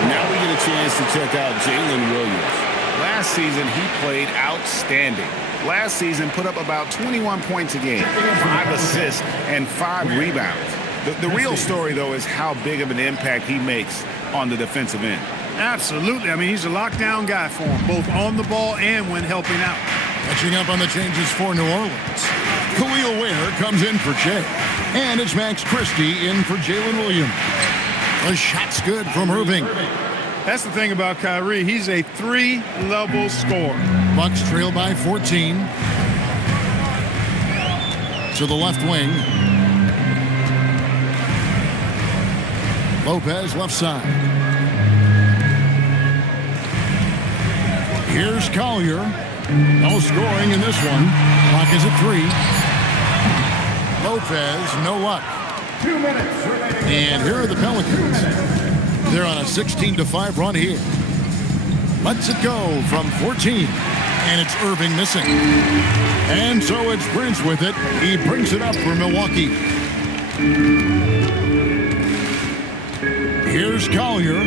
Now we get a chance to check out Jalen Williams. Last season, he played outstanding. Last season, put up about 21 points a game, 5 assists, and 5 rebounds. The real story, though, is how big of an impact he makes on the defensive end. Absolutely. I mean, he's a lockdown guy for him, both on the ball and when helping out. Catching up on the changes for New Orleans. Khalil Ware comes in for Shea. And it's Max Christie in for Jalen Williams. The shot's good from Irving. That's the thing about Kyrie. He's a 3-level scorer. Bucks trail by 14. To the left wing. Lopez left side. Here's Collier. No scoring in this one. Clock is at 3. Lopez, no luck. 2 minutes remaining. And here are the Pelicans. They're on a 16-5 run here. Lets it go from 14. And it's Irving missing. And so it's Prince with it. He brings it up for Milwaukee. Here's Collier.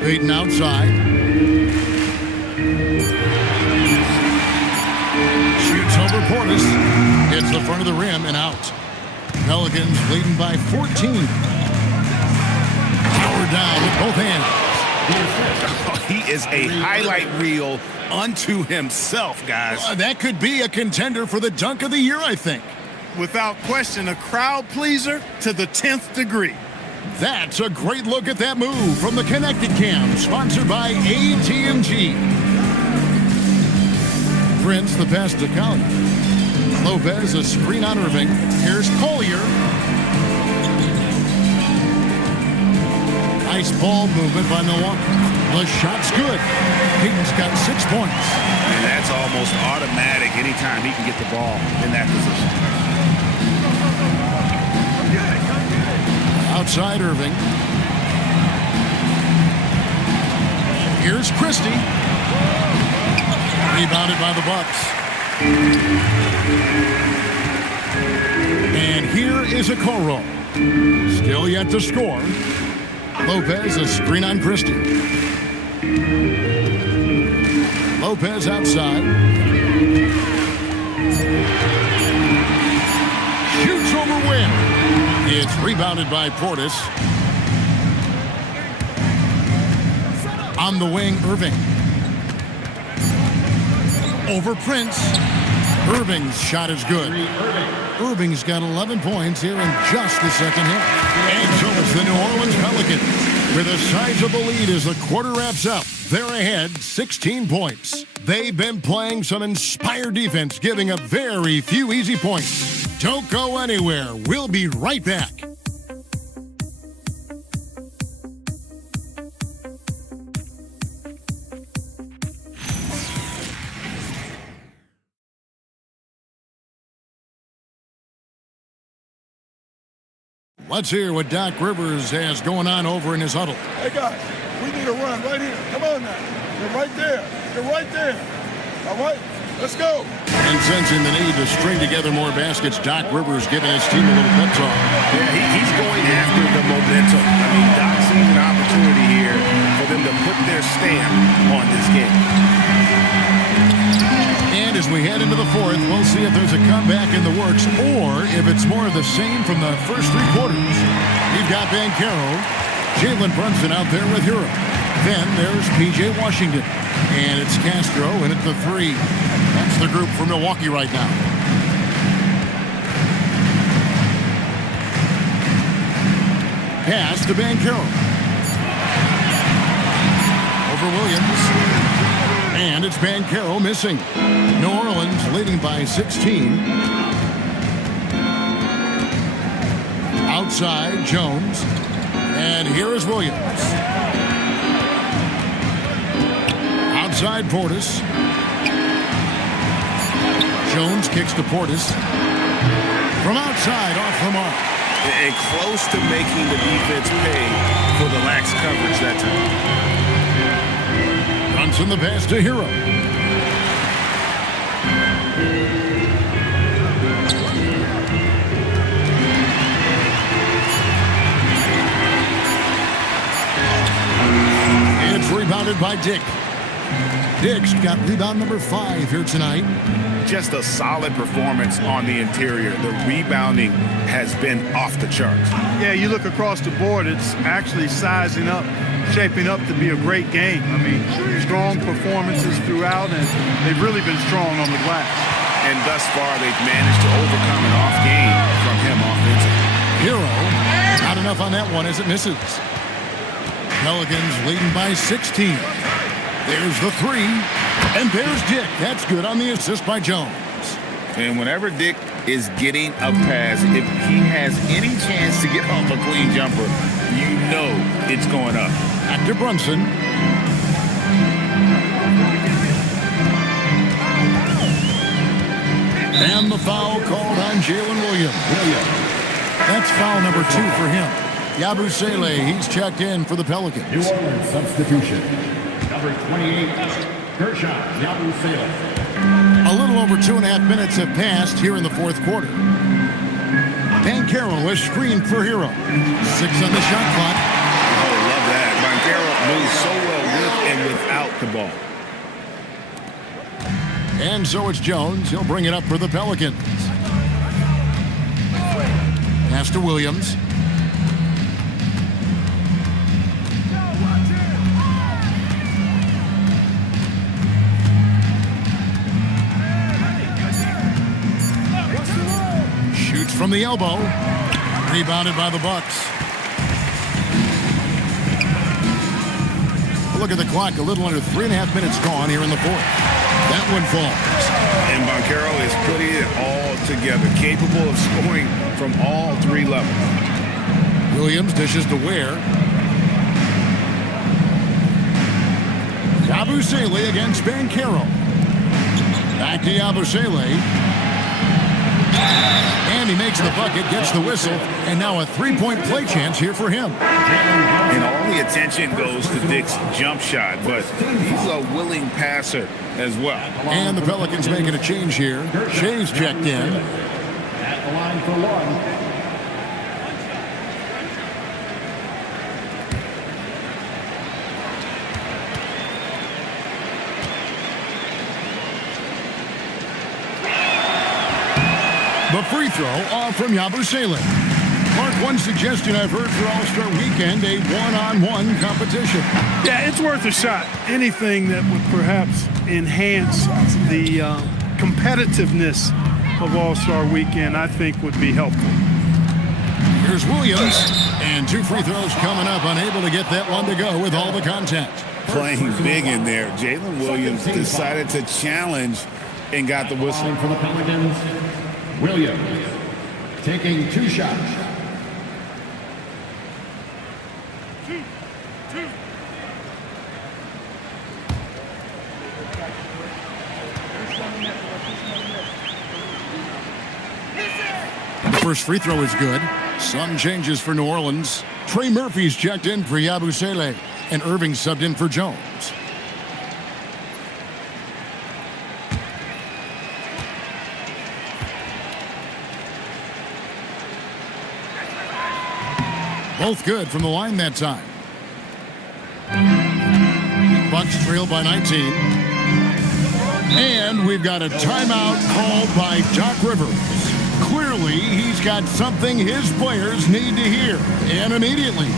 Payton outside. Shoots over Portis. Hits the front of the rim and out. Pelicans leading by 14. Power down with both hands. Oh, he is a highlight reel unto himself, guys. That could be a contender for the dunk of the year, I think. Without question, a crowd pleaser to the 10th degree. That's a great look at that move from the Connected Cam, sponsored by AT&T. Prince, the pass to Collier. Lopez, a screen on Irving. Here's Collier. Nice ball movement by Milwaukee. The shot's good. Peyton's got 6 points. And that's almost automatic anytime he can get the ball in that position. Outside Irving. Here's Christie. Rebounded by the Bucks. And here is a Okoro. Still yet to score. Lopez, a screen on Christie. Lopez outside. Shoots over Wynn. It's rebounded by Portis. On the wing, Irving. Over Prince. Irving's shot is good. Irving's got 11 points here in just the second half. And so it's the New Orleans Pelicans with a sizable lead as the quarter wraps up. They're ahead 16 points. They've been playing some inspired defense, giving up very few easy points. Don't go anywhere. We'll be right back. Let's hear what Doc Rivers has going on over in his huddle. Hey, guys, we need a run right here. Come on now. You're right there. You're right there. All right, let's go. And sensing the need to string together more baskets, Doc Rivers giving his team a little pep talk. Yeah, he's going after the momentum. I mean, Doc sees an opportunity here for them to put their stamp on this game. And as we head into the fourth, we'll see if there's a comeback in the works or if it's more of the same from the first 3 quarters. You've got Banchero, Jalen Brunson out there with Hero. Then there's P.J. Washington. And it's Castro in at the 3. That's the group for Milwaukee right now. Pass to Banchero. Over Williams. And it's Banchero missing. New Orleans leading by 16. Outside, Jones. And here is Williams. Outside, Portis. Jones kicks to Portis. From outside, off the mark. And close to making the defense pay for the lax coverage that time. Brunson the pass to Hero. It's rebounded by Dick. Dick's got rebound number 5 here tonight. Just a solid performance on the interior. The rebounding has been off the charts. Yeah, you look across the board, it's actually sizing up, shaping up to be a great game. I mean, strong performances throughout, and they've really been strong on the glass. And thus far, they've managed to overcome an off game from him offensively. Hero, not enough on that one as it misses. Pelicans leading by 16. There's the 3, and there's Dick. That's good on the assist by Jones. And whenever Dick is getting a pass, if he has any chance to get off a clean jumper, you know it's going up. Back to Brunson. And the foul called on Jalen Williams. That's foul number 2 for him. Yabusele, he's checked in for the Pelicans. New Orleans substitution. Number 28, Gershon Yabusele. A little over 2.5 minutes have passed here in the fourth quarter. Banchero is screened for Hero. 6 on the shot clock. Oh, love that. Banchero moves so well with and without the ball. And so it's Jones. He'll bring it up for the Pelicans. Pass to Williams. Shoots from the elbow. Rebounded by the Bucks. Look at the clock. A little under 3.5 minutes gone here in the fourth. That one falls. And Banchero is putting it all together, capable of scoring from all three levels. Williams dishes to Ware. Yabusele against Banchero. Back to Yabusele. And he makes the bucket, gets the whistle, and now a three-point play chance here for him. And all the attention goes to Dick's jump shot, but he's a willing passer as well. And the Pelicans making a change here. Shea's checked in. At the line for one. The free throw off from Yabusele. Mark, one suggestion I've heard for All-Star Weekend, a one-on-one competition. Yeah, it's worth a shot. Anything that would perhaps enhance the competitiveness of All-Star Weekend, I think would be helpful. Here's Williams, and two free throws coming up, unable to get that one to go with all the contact. Playing big in there, Jalen Williams decided to challenge and got the whistle. For the Pelicans, Williams taking two shots. The first free throw is good. Some changes for New Orleans. Trey Murphy's checked in for Yabusele, and Irving subbed in for Jones. Both good from the line that time. Bucks trail by 19. And we've got a timeout called by Doc Rivers. Clearly, he's got something his players need to hear, and immediately.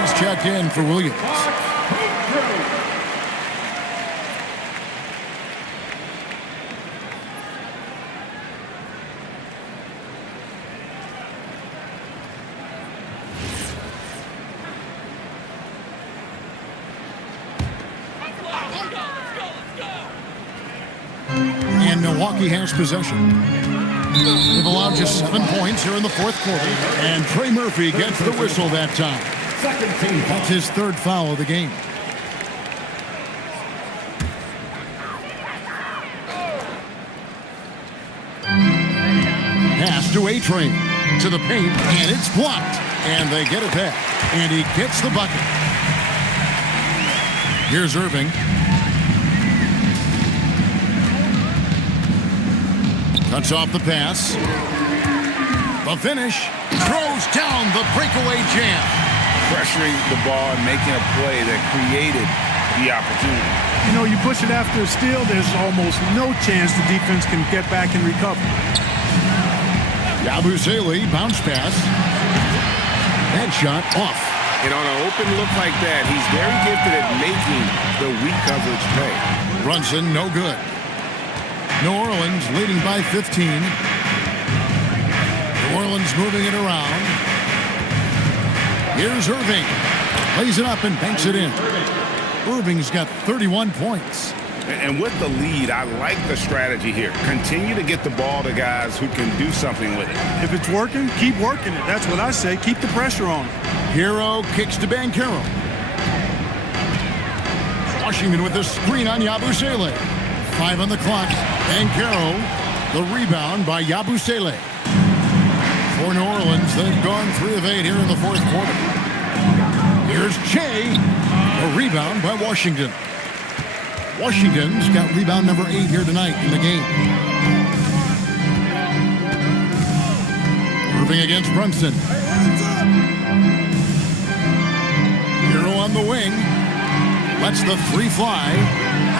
He's checked in for Williams. And Milwaukee has possession. They've allowed just 7 points here in the fourth quarter, and Trey Murphy gets the whistle that time. That's his third foul of the game. Pass to A-Train to the paint, and it's blocked. And they get it back, and he gets the bucket. Here's Irving. Cuts off the pass. The finish. Throws down the breakaway jam. Pressuring the ball and making a play that created the opportunity. You know, you push it after a steal, there's almost no chance the defense can get back and recover. Yabusele bounce pass. That shot off. And on an open look like that, he's very gifted at making the weak coverage pay. Brunson, no good. New Orleans leading by 15. New Orleans moving it around. Here's Irving. Lays it up and banks it in. Irving's got 31 points. And with the lead, I like the strategy here. Continue to get the ball to guys who can do something with it. If it's working, keep working it. That's what I say. Keep the pressure on. Hero kicks to Banchero. Washington with the screen on Yabusele. 5 on the clock. Banchero, the rebound by Yabusele. For New Orleans, they've gone 3 of 8 here in the fourth quarter. Here's Che, a rebound by Washington. Washington's got rebound number 8 here tonight in the game. Irving against Brunson. Hero on the wing. Lets the 3 fly.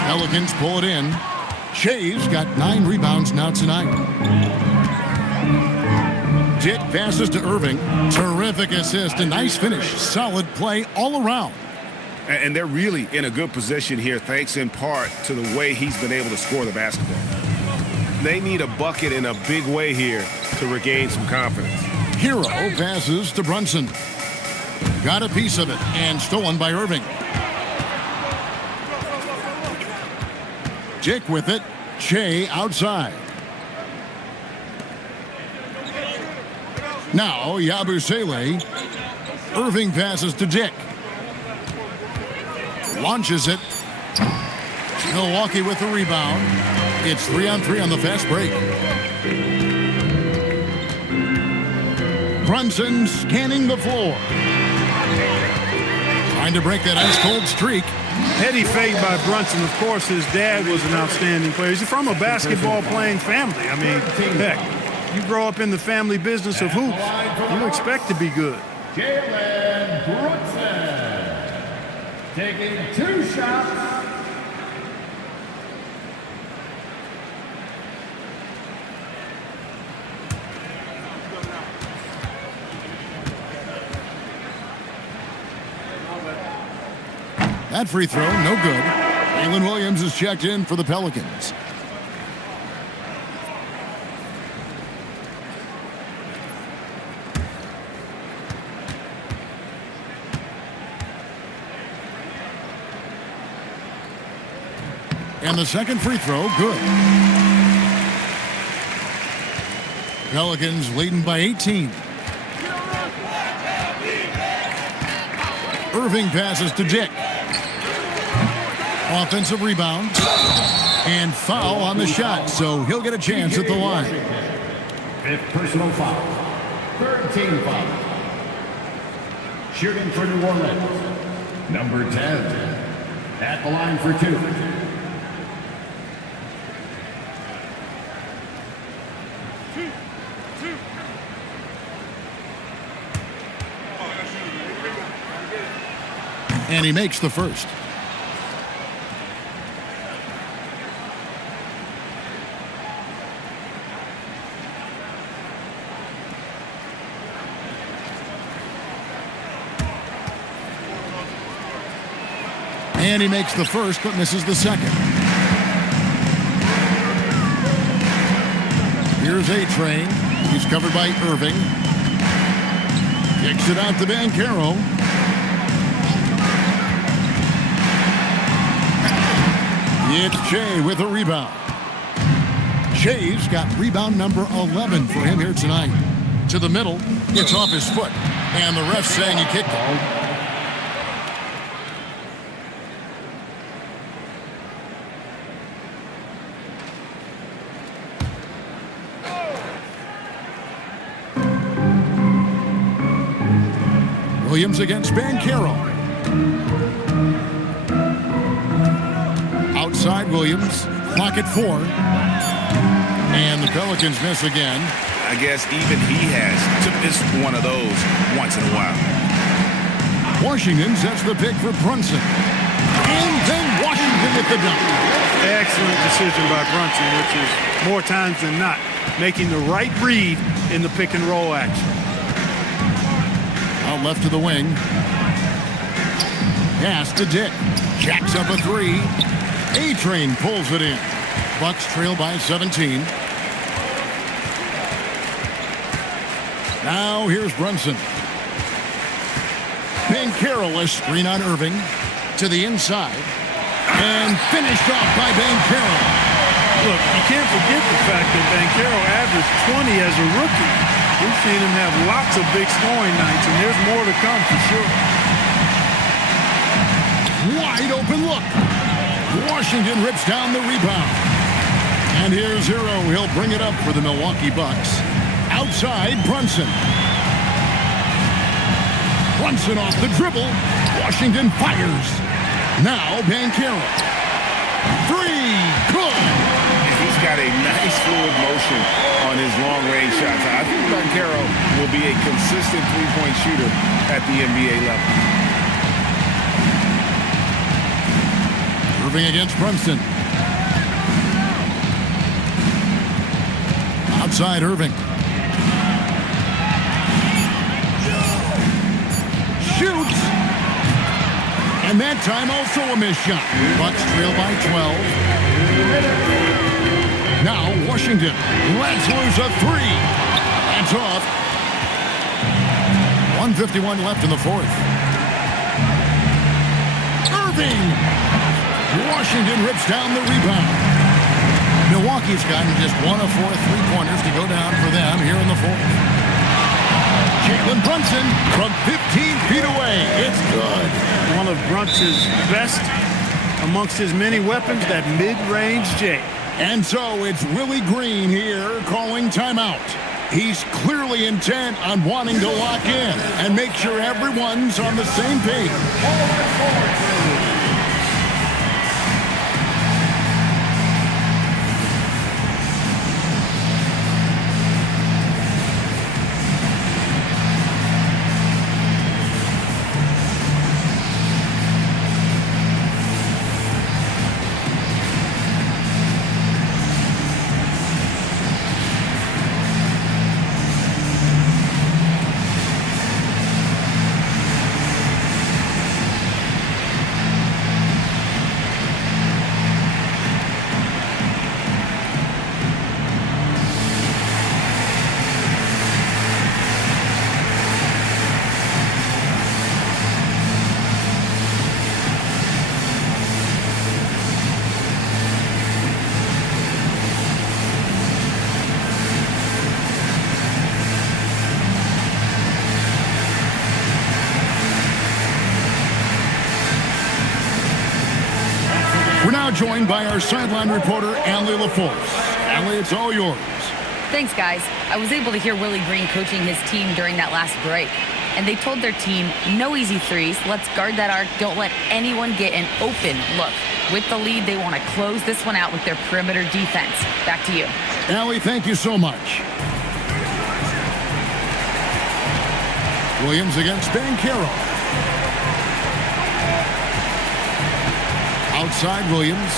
Pelicans pull it in. Shea's got 9 rebounds now tonight. Dick passes to Irving. Terrific assist. A nice finish. Solid play all around. And they're really in a good position here, thanks in part to the way he's been able to score the basketball. They need a bucket in a big way here to regain some confidence. Hero passes to Brunson. Got a piece of it and stolen by Irving. Dick with it. Shea outside. Now Yabusele. Irving passes to Dick. Launches it. Milwaukee with the rebound. It's 3-on-3 on the fast break. Brunson scanning the floor. Trying to break that ice-cold streak. Heady fade by Brunson. Of course, his dad was an outstanding player. He's from a basketball-playing family. I mean, heck, you grow up in the family business of hoops, you expect to be good. Jalen Brunson taking 2 shots. That free throw, no good. Jalen Williams is checked in for the Pelicans. And the second free throw, good. Pelicans leading by 18. Irving passes to Dick. Offensive rebound. And foul on the shot, so he'll get a chance at the line. 5th personal foul. 3rd team foul. Shooting for New Orleans. Number 10. At the line for 2. And he makes the first. And he makes the first, but misses the second. Here's A-Train. He's covered by Irving. Kicks it out to Banchero. It's Shea with a rebound. Shea's got rebound number 11 for him here tonight. To the middle, it's off his foot. And the ref saying he kicked it. Williams against Banchero. Outside Williams, clock at 4. And the Pelicans miss again. I guess even he has to miss one of those once in a while. Washington sets the pick for Brunson. And then Washington with the dunk. Excellent decision by Brunson, which is more times than not making the right read in the pick and roll action. Out left to the wing. Pass to Dick. Jacks up a 3. A-Train pulls it in. Bucks trail by 17. Now here's Brunson. Banchero, a screen on Irving. To the inside. And finished off by Banchero. Look, you can't forget the fact that Banchero averaged 20 as a rookie. We've seen him have lots of big scoring nights, and there's more to come for sure. Wide open look. Washington rips down the rebound. And here's Hero. He'll bring it up for the Milwaukee Bucks. Outside, Brunson. Brunson off the dribble. Washington fires. Now Banchero. Three. Good. And he's got a nice fluid motion on his long-range shots. I think Banchero will be a consistent three-point shooter at the NBA level. Irving against Brunson. Outside Irving. Shoots. And that time also a missed shot. Bucks trail by 12. Now Washington lets loose a three. That's off. 1:51 left in the fourth. Irving. Washington rips down the rebound. Milwaukee's gotten just one of 4 3-pointers to go down for them here in the fourth. Jalen Brunson from 15 feet away. It's good. One of Brunson's best amongst his many weapons, that mid-range J. And so it's Willie Green here calling timeout. He's clearly intent on wanting to lock in and make sure everyone's on the same page. Joined by our sideline reporter, Allie LaForce. Allie, it's all yours. Thanks, guys. I was able to hear Willie Green coaching his team during that last break. And they told their team, no easy threes. Let's guard that arc. Don't let anyone get an open look. With the lead, they want to close this one out with their perimeter defense. Back to you. Allie, thank you so much. Williams against Banchero. Outside Williams.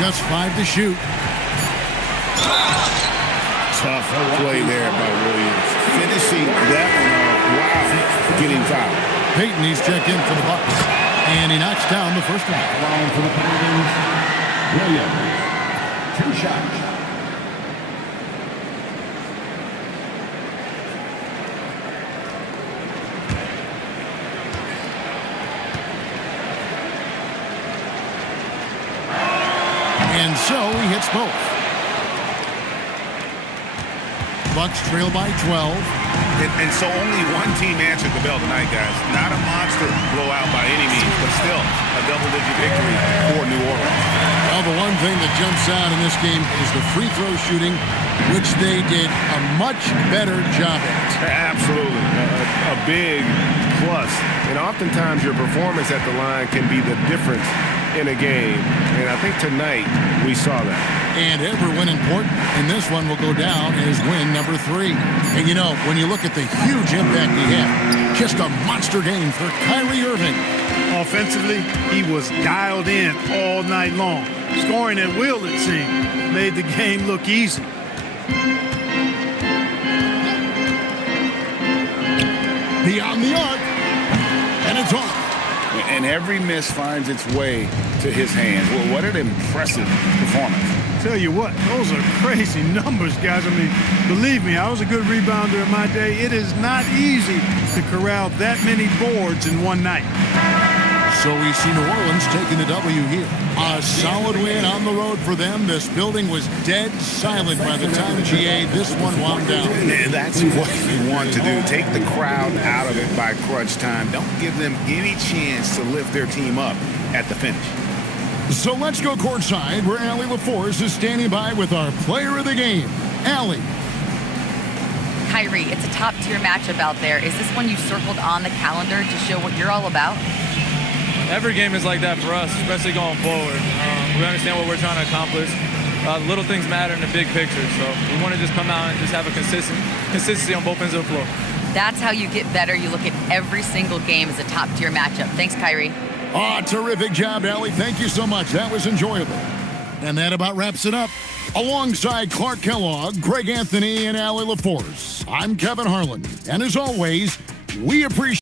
Just 5 to shoot. Tough play there by Williams. Finishing that one off. Wow. Getting fouled. Payton, he's checked in for the Bucks. And he knocks down the first one. Line for the Pelicans, Williams. 2 shots. And so he hits both. Bucks trail by 12. And so only one team answered the bell tonight, guys. Not a monster blowout by any means, but still a double-digit victory for New Orleans. Well, the one thing that jumps out in this game is the free throw shooting, which they did a much better job at. Absolutely. A big plus. And oftentimes your performance at the line can be the difference in a game. And I think tonight we saw that. And every win important, and this one will go down as win number 3. And you know, when you look at the huge impact he had, just a monster game for Kyrie Irving. Offensively, he was dialed in all night long. Scoring at will, it seemed, made the game look easy. Beyond the arc, and it's off. And every miss finds its way to his hands. Well, what an impressive performance. Tell you what, those are crazy numbers, guys. I mean, believe me, I was a good rebounder in my day. It is not easy to corral that many boards in one night. So we see New Orleans taking the W here. A solid win on the road for them. This building was dead silent by the time GA this one wound down. And that's what you want to do. Take the crowd out of it by crunch time. Don't give them any chance to lift their team up at the finish. So let's go courtside where Allie LaForce is standing by with our player of the game. Allie. Kyrie, it's a top-tier matchup out there. Is this one you circled on the calendar to show what you're all about? Every game is like that for us, especially going forward. We understand what we're trying to accomplish. Little things matter in the big picture, so we want to just come out and just have a consistency on both ends of the floor. That's how you get better. You look at every single game as a top-tier matchup. Thanks, Kyrie. Terrific job, Allie. Thank you so much. That was enjoyable. And that about wraps it up. Alongside Clark Kellogg, Greg Anthony, and Allie LaForce, I'm Kevin Harlan. And as always, we appreciate